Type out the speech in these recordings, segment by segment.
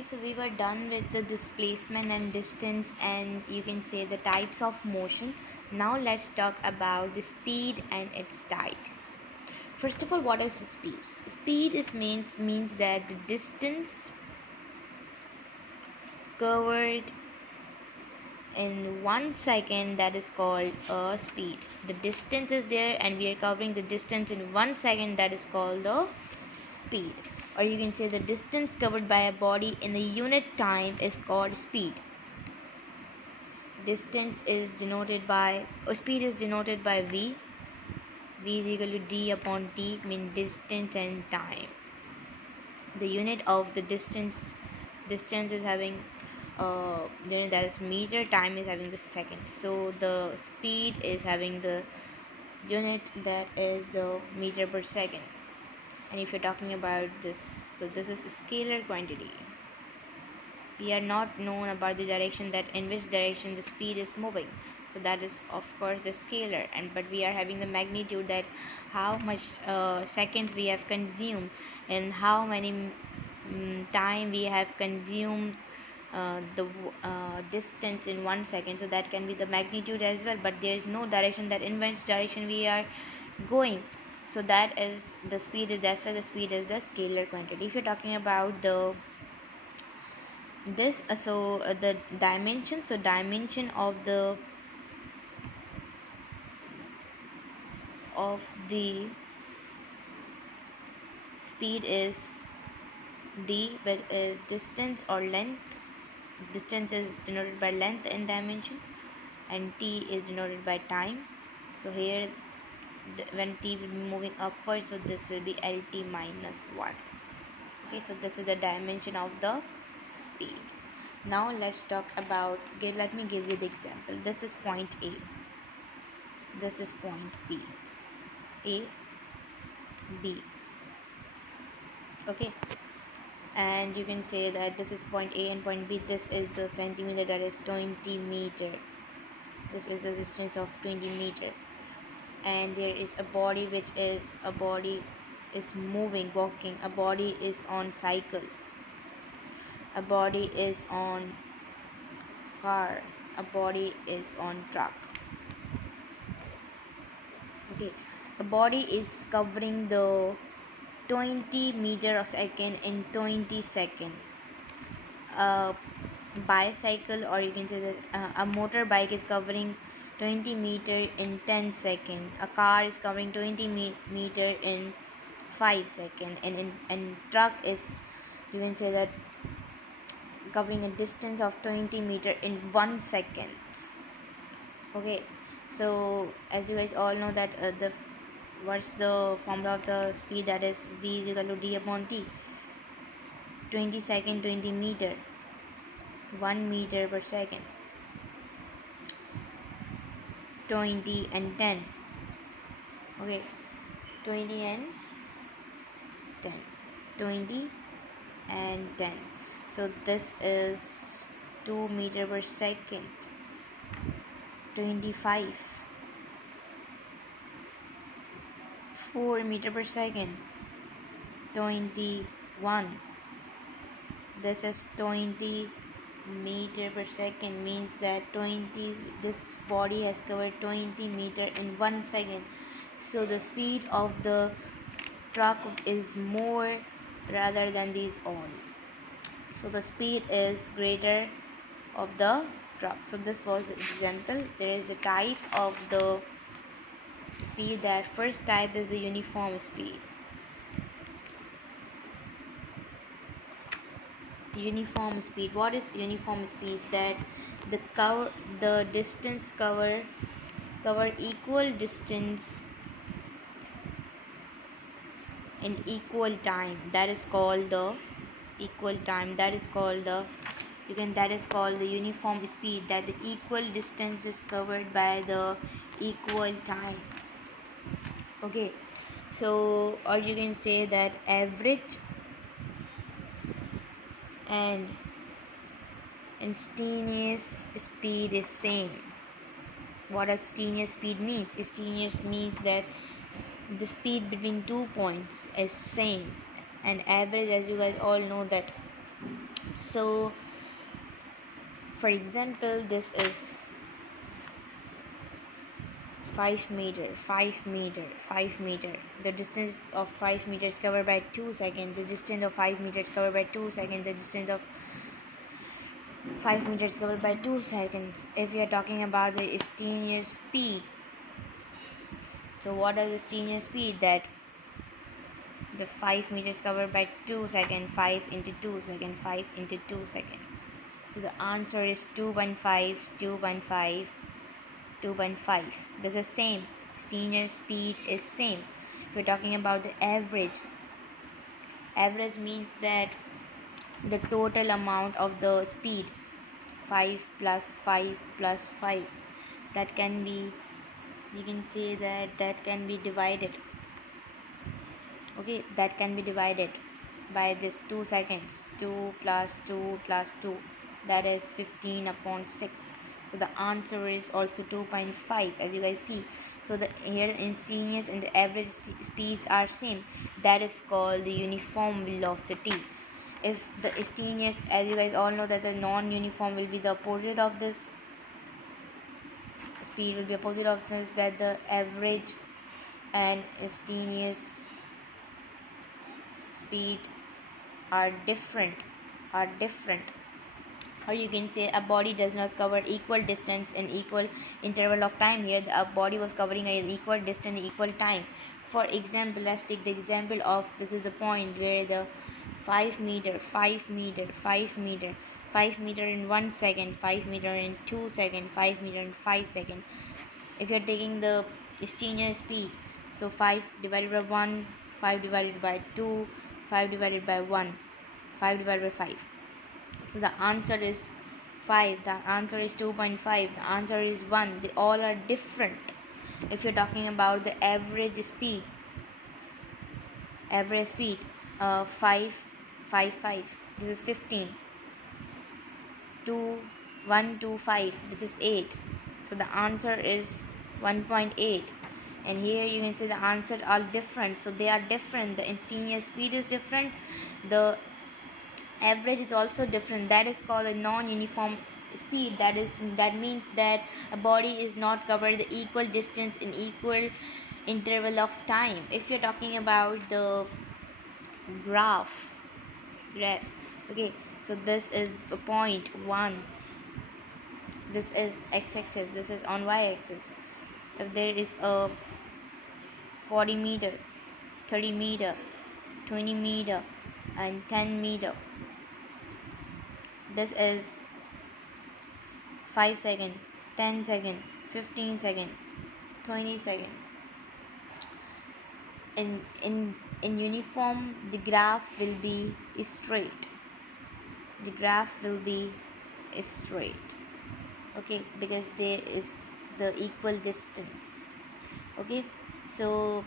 Okay, so we were done with the displacement and distance, and you can say the types of motion. Now let's talk about the speed and its types. First of all, what is speed? Speed is means that the distance covered in 1 second, that is called a speed. The distance is there and we are covering the distance in 1 second, that is called the speed. Or you can say the distance covered by a body in the unit time is called speed. Distance is denoted by, or speed is denoted by v. V is equal to d upon t, mean distance and time. The unit of the distance is having unit, that is meter, time is having the second. So the speed is having the unit, that is the meter per second. And if you're talking about this, so this is a scalar quantity. We are not known about the direction, that in which direction the speed is moving, so that is of course the scalar. And but we are having the magnitude, that how much seconds we have consumed and how many time we have consumed the distance in 1 second, so that can be the magnitude as well. But there is no direction, that in which direction we are going, so that is the speed. That's why the speed is the scalar quantity. If you're talking about the the dimension, so dimension of the speed is d, which is distance or length. Distance is denoted by length in dimension, and t is denoted by time. So here when t will be moving upwards, so this will be lt minus 1. Okay, so this is the dimension of the speed. Now let's talk about, okay, let me give you the example. This is point A, this is point B, A, B. Okay, and you can say that this is point A and point B. This is the centimeter, that is 20 meter. This is the distance of 20 meter. And there is a body, which is a body is moving, walking. A body is on cycle, a body is on car, a body is on truck. Okay, a body is covering the 20 meter a second in 20 seconds. A bicycle, or you can say that a motorbike is covering 20 meter in 10 seconds. A car is covering 20 meter in 5 seconds. And truck is, you can say that, covering a distance of 20 meter in 1 second. Okay, so as you guys all know that what's the formula of the speed, that is v is equal to d upon t. 20 second 20 meter, 1 meter per second, 20 and 10. Okay, 20 and 10, 20 and 10. So this is 2 meter per second, 25, 4 meter per second, 21. This is 20 meter per second, means that 20, this body has covered 20 meter in 1 second. So the speed of the truck is more rather than these all. So the speed is greater of the truck. So this was the example. There is a types of the speed. That first type is the uniform speed. Uniform speed. What is uniform speed? That the distance cover equal distance in equal time, that is called the equal time. That is called the that is called the uniform speed, that the equal distance is covered by the equal time. Okay, so or you can say that average and instantaneous speed is same. What does instantaneous speed means? Instantaneous means that the speed between 2 points is same, and average, as you guys all know that. So for example, this is 5 meter, 5 meter, 5 meter. The distance of 5 meters covered by 2 seconds. The distance of 5 meters covered by 2 seconds. The distance of 5 meters covered by 2 seconds. If we are talking about the instantaneous speed, so what is the instantaneous speed? That the 5 meters covered by 2 seconds, 5 into 2 seconds, 5 into 2 seconds. So the answer is 2.5, 2.5, 2.5. This is same. Instantaneous speed is same. We're talking about the average. Average means that the total amount of the speed, 5 plus 5 plus 5, that can be, you can say that can be divided. Okay, that can be divided by this 2 seconds. 2 plus 2 plus 2, that is 15 upon 6. So the answer is also 2.5, as you guys see. So the here instantaneous and the average speeds are same. That is called the uniform velocity. If the instantaneous, as you guys all know, that the non-uniform will be the opposite of this. Speed will be opposite of this, that the average and instantaneous speed are different. Or you can say a body does not cover equal distance in equal interval of time. Here a body was covering an equal distance in equal time. For example, let's take the example of, this is the point where the 5 meter, 5 meter, 5 meter, 5 meter in 1 second, 5 meter in 2 seconds, 5 meter in 5 seconds. If you're taking the instantaneous speed, so 5 divided by 1, 5 divided by 2, 5 divided by 1, 5 divided by 5. So the answer is 5. The answer is 2.5. The answer is 1. They all are different. If you're talking about the average speed, 5, 5, 5. This is 15. 2, 1, 2, 5. This is 8. So the answer is 1.8. And here you can see the answers are different. So they are different. The instantaneous speed is different. The average is also different. That is called a non-uniform speed. That means that a body is not covered the equal distance in equal interval of time. If you're talking about the graph, okay, so this is a point 1, this is x-axis, this is on y-axis. If there is a 40 meter, 30 meter, 20 meter and 10 meter, this is 5 second, 10 second, 15 second, 20 second. In uniform, the graph will be straight. The graph will be straight. Okay, because there is the equal distance. Okay, so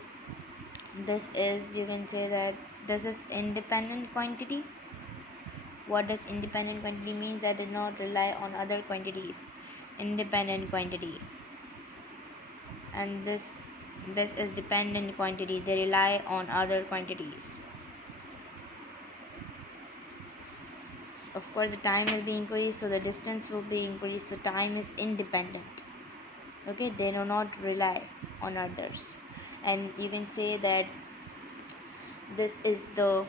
this is, you can say that this is independent quantity. What does independent quantity mean? That does not rely on other quantities. Independent quantity. And this is dependent quantity. They rely on other quantities. Of course, the time will be increased, so the distance will be increased. So time is independent. Okay, they do not rely on others. And you can say that this is the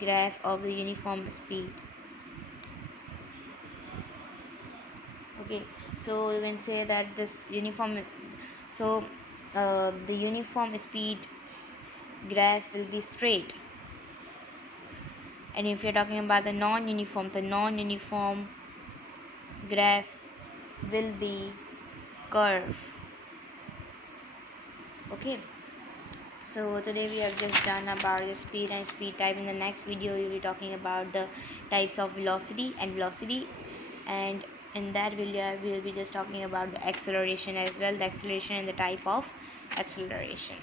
graph of the uniform speed. Okay, so you can say that this uniform, so the uniform speed graph will be straight. And if you're talking about the non-uniform graph will be curve. Okay, so today we have just done about the speed and speed type. In the next video we will be talking about the types of velocity, and in that video we will be just talking about the acceleration as well, the acceleration and the type of acceleration.